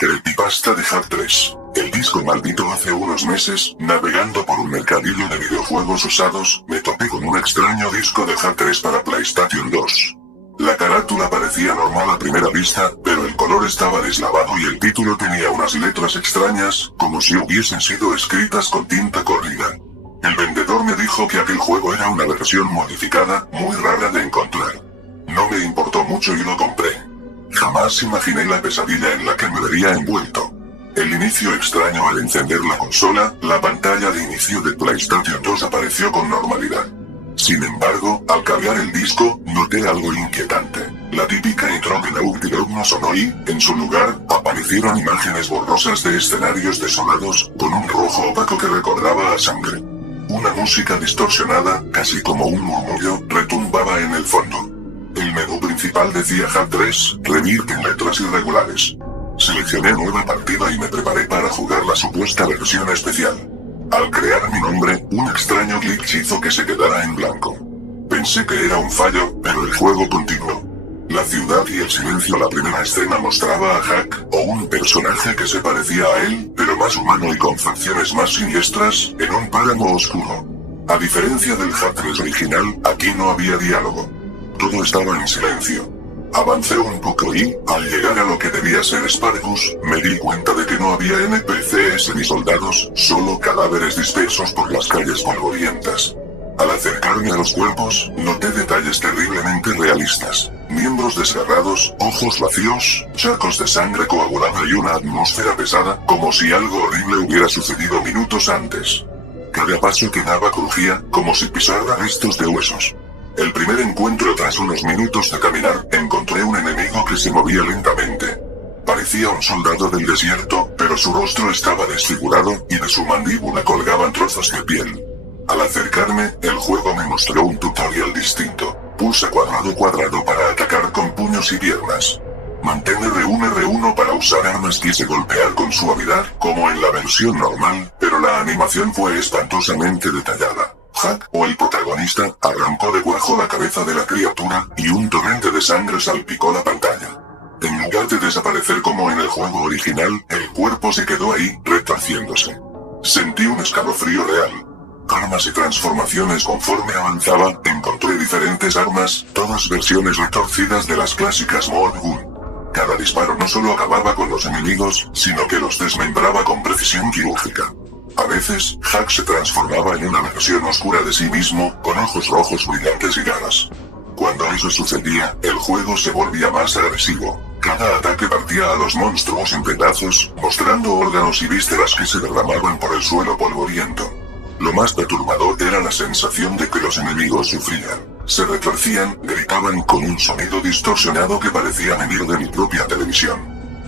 Creepypasta de Hack 3. El disco maldito. Hace unos meses, navegando por un mercadillo de videojuegos usados, me topé con un extraño disco de Hack 3 para PlayStation 2. La carátula parecía normal a primera vista, pero el color estaba deslavado y el título tenía unas letras extrañas, como si hubiesen sido escritas con tinta corrida. El vendedor me dijo que aquel juego era una versión modificada, muy rara de encontrar. No me importó mucho y lo compré. Jamás imaginé la pesadilla en la que me vería envuelto. El inicio extraño al encender la consola, la pantalla de inicio de PlayStation 2 apareció con normalidad. Sin embargo, al cargar el disco, noté algo inquietante. La típica intro de Naughty Dog no sonó y, en su lugar, aparecieron imágenes borrosas de escenarios desolados, con un rojo opaco que recordaba a sangre. Una música distorsionada, casi como un murmullo, retumbaba en el fondo. El menú principal decía Hack 3, Rebirth en letras irregulares. Seleccioné nueva partida y me preparé para jugar la supuesta versión especial. Al crear mi nombre, un extraño glitch hizo que se quedara en blanco. Pensé que era un fallo, pero el juego continuó. La ciudad y el silencio. La primera escena mostraba a Hack, o un personaje que se parecía a él, pero más humano y con facciones más siniestras, en un páramo oscuro. A diferencia del Hack 3 original, aquí no había diálogo. Todo estaba en silencio. Avancé un poco y, al llegar a lo que debía ser Sparkus, me di cuenta de que no había NPCs ni soldados, solo cadáveres dispersos por las calles polvorientas. Al acercarme a los cuerpos, noté detalles terriblemente realistas. Miembros desgarrados, ojos vacíos, charcos de sangre coagulada y una atmósfera pesada, como si algo horrible hubiera sucedido minutos antes. Cada paso que daba crujía, como si pisara restos de huesos. El primer encuentro. Tras unos minutos de caminar, encontré un enemigo que se movía lentamente. Parecía un soldado del desierto, pero su rostro estaba desfigurado, y de su mandíbula colgaban trozos de piel. Al acercarme, el juego me mostró un tutorial distinto. Pulsa cuadrado para atacar con puños y piernas. Mantén R1 para usar armas. Quise golpear con suavidad, como en la versión normal, pero la animación fue espantosamente detallada. Hack, o el protagonista, arrancó de cuajo la cabeza de la criatura, y un torrente de sangre salpicó la pantalla. En lugar de desaparecer como en el juego original, el cuerpo se quedó ahí, retorciéndose. Sentí un escalofrío real. Armas y transformaciones. Conforme avanzaba, encontré diferentes armas, todas versiones retorcidas de las clásicas Morgun. Cada disparo no solo acababa con los enemigos, sino que los desmembraba con precisión quirúrgica. A veces, Hack se transformaba en una versión oscura de sí mismo, con ojos rojos brillantes y garras. Cuando eso sucedía, el juego se volvía más agresivo. Cada ataque partía a los monstruos en pedazos, mostrando órganos y vísceras que se derramaban por el suelo polvoriento. Lo más perturbador era la sensación de que los enemigos sufrían. Se retorcían, gritaban con un sonido distorsionado que parecía venir de mi propia televisión.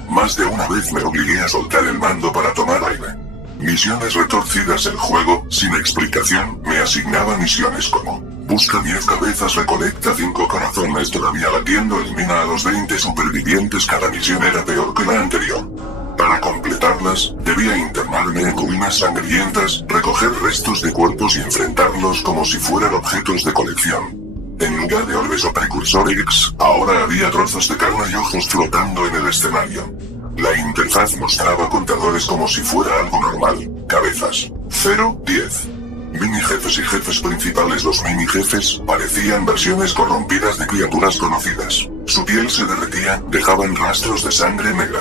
Más de una vez me obligué a soltar el mando para tomar aire. Misiones retorcidas. El juego, sin explicación, me asignaba misiones como: busca 10 cabezas, recolecta 5 corazones todavía latiendo, elimina a los 20 supervivientes. Cada misión era peor que la anterior. Para completarlas, debía internarme en ruinas sangrientas, recoger restos de cuerpos y enfrentarlos como si fueran objetos de colección. En lugar de orbes o precursor X, ahora había trozos de carne y ojos flotando en el escenario. La interfaz mostraba contadores como si fuera algo normal. Cabezas. 0, 10. Mini jefes y jefes principales. Los mini jefes parecían versiones corrompidas de criaturas conocidas. Su piel se derretía, dejaban rastros de sangre negra.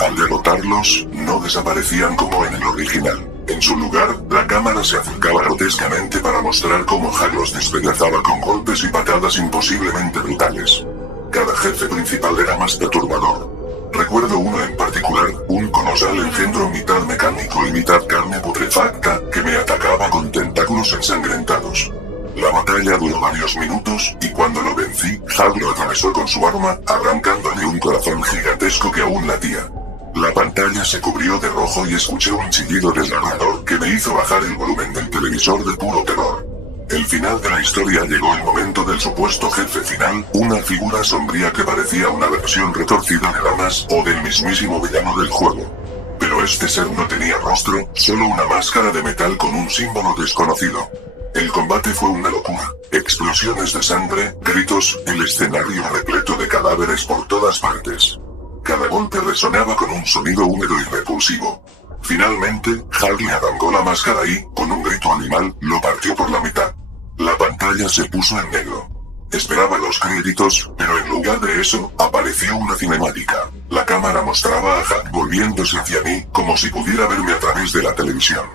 Al derrotarlos, no desaparecían como en el original. En su lugar, la cámara se acercaba grotescamente para mostrar cómo Hack los despedazaba con golpes y patadas imposiblemente brutales. Cada jefe principal era más perturbador. Recuerdo uno en particular, un colosal engendro mitad mecánico y mitad carne putrefacta, que me atacaba con tentáculos ensangrentados. La batalla duró varios minutos, y cuando lo vencí, Hack lo atravesó con su arma, arrancándole un corazón gigantesco que aún latía. La pantalla se cubrió de rojo y escuché un chillido desgarrador que me hizo bajar el volumen del televisor de puro terror. El final de la historia. Llegó el momento del supuesto jefe final, una figura sombría que parecía una versión retorcida de Damas, o del mismísimo villano del juego. Pero este ser no tenía rostro, solo una máscara de metal con un símbolo desconocido. El combate fue una locura. Explosiones de sangre, gritos, el escenario repleto de cadáveres por todas partes. Cada golpe resonaba con un sonido húmedo y repulsivo. Finalmente, Hal le arrancó la máscara y, con un grito animal, lo partió por la mitad. La pantalla se puso en negro. Esperaba los créditos, pero en lugar de eso, apareció una cinemática. La cámara mostraba a Hal volviéndose hacia mí, como si pudiera verme a través de la televisión.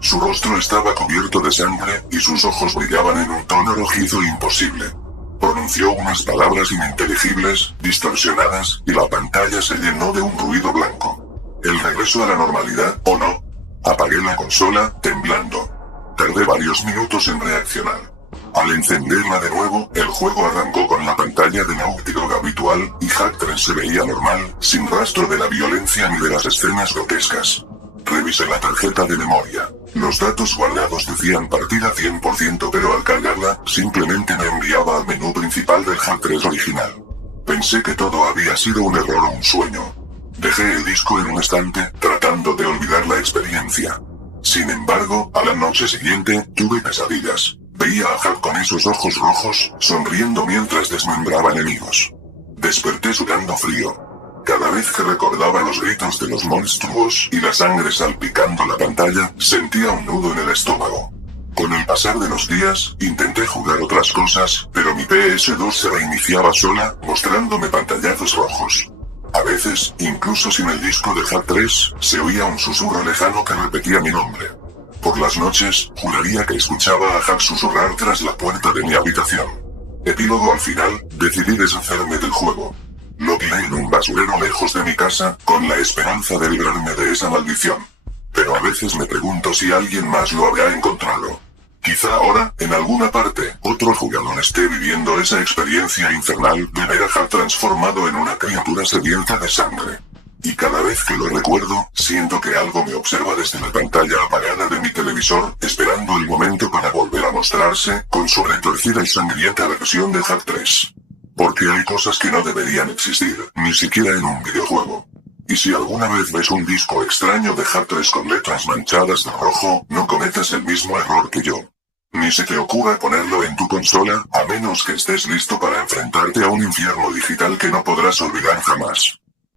Su rostro estaba cubierto de sangre, y sus ojos brillaban en un tono rojizo imposible. Pronunció unas palabras ininteligibles, distorsionadas, y la pantalla se llenó de un ruido blanco. ¿El regreso a la normalidad, o no? Apagué la consola, temblando. Tardé varios minutos en reaccionar. Al encenderla de nuevo, el juego arrancó con la pantalla de Naughty Dog habitual, y Hack 3 se veía normal, sin rastro de la violencia ni de las escenas grotescas. Revisé la tarjeta de memoria. Los datos guardados decían partida 100%, pero al cargarla, simplemente me enviaba al menú principal del Hack 3 original. Pensé que todo había sido un error o un sueño. Dejé el disco en un estante, tratando de olvidar la experiencia. Sin embargo, a la noche siguiente, tuve pesadillas. Veía a Hal con esos ojos rojos, sonriendo mientras desmembraba enemigos. Desperté sudando frío. Cada vez que recordaba los gritos de los monstruos y la sangre salpicando la pantalla, sentía un nudo en el estómago. Con el pasar de los días, intenté jugar otras cosas, pero mi PS2 se reiniciaba sola, mostrándome pantallazos rojos. A veces, incluso sin el disco de Hack 3, se oía un susurro lejano que repetía mi nombre. Por las noches, juraría que escuchaba a Hack susurrar tras la puerta de mi habitación. Epílogo: al final, decidí deshacerme del juego. Lo tiré en un basurero lejos de mi casa, con la esperanza de librarme de esa maldición. Pero a veces me pregunto si alguien más lo habrá encontrado. Quizá ahora, en alguna parte, otro jugador esté viviendo esa experiencia infernal de ver a Hal transformado en una criatura sedienta de sangre. Y cada vez que lo recuerdo, siento que algo me observa desde la pantalla apagada de mi televisor, esperando el momento para volver a mostrarse, con su retorcida y sangrienta versión de Hack 3. Porque hay cosas que no deberían existir, ni siquiera en un videojuego. Y si alguna vez ves un disco extraño de Hack 3 con letras manchadas de rojo, no cometas el mismo error que yo. Ni se te ocurra ponerlo en tu consola, a menos que estés listo para enfrentarte a un infierno digital que no podrás olvidar jamás.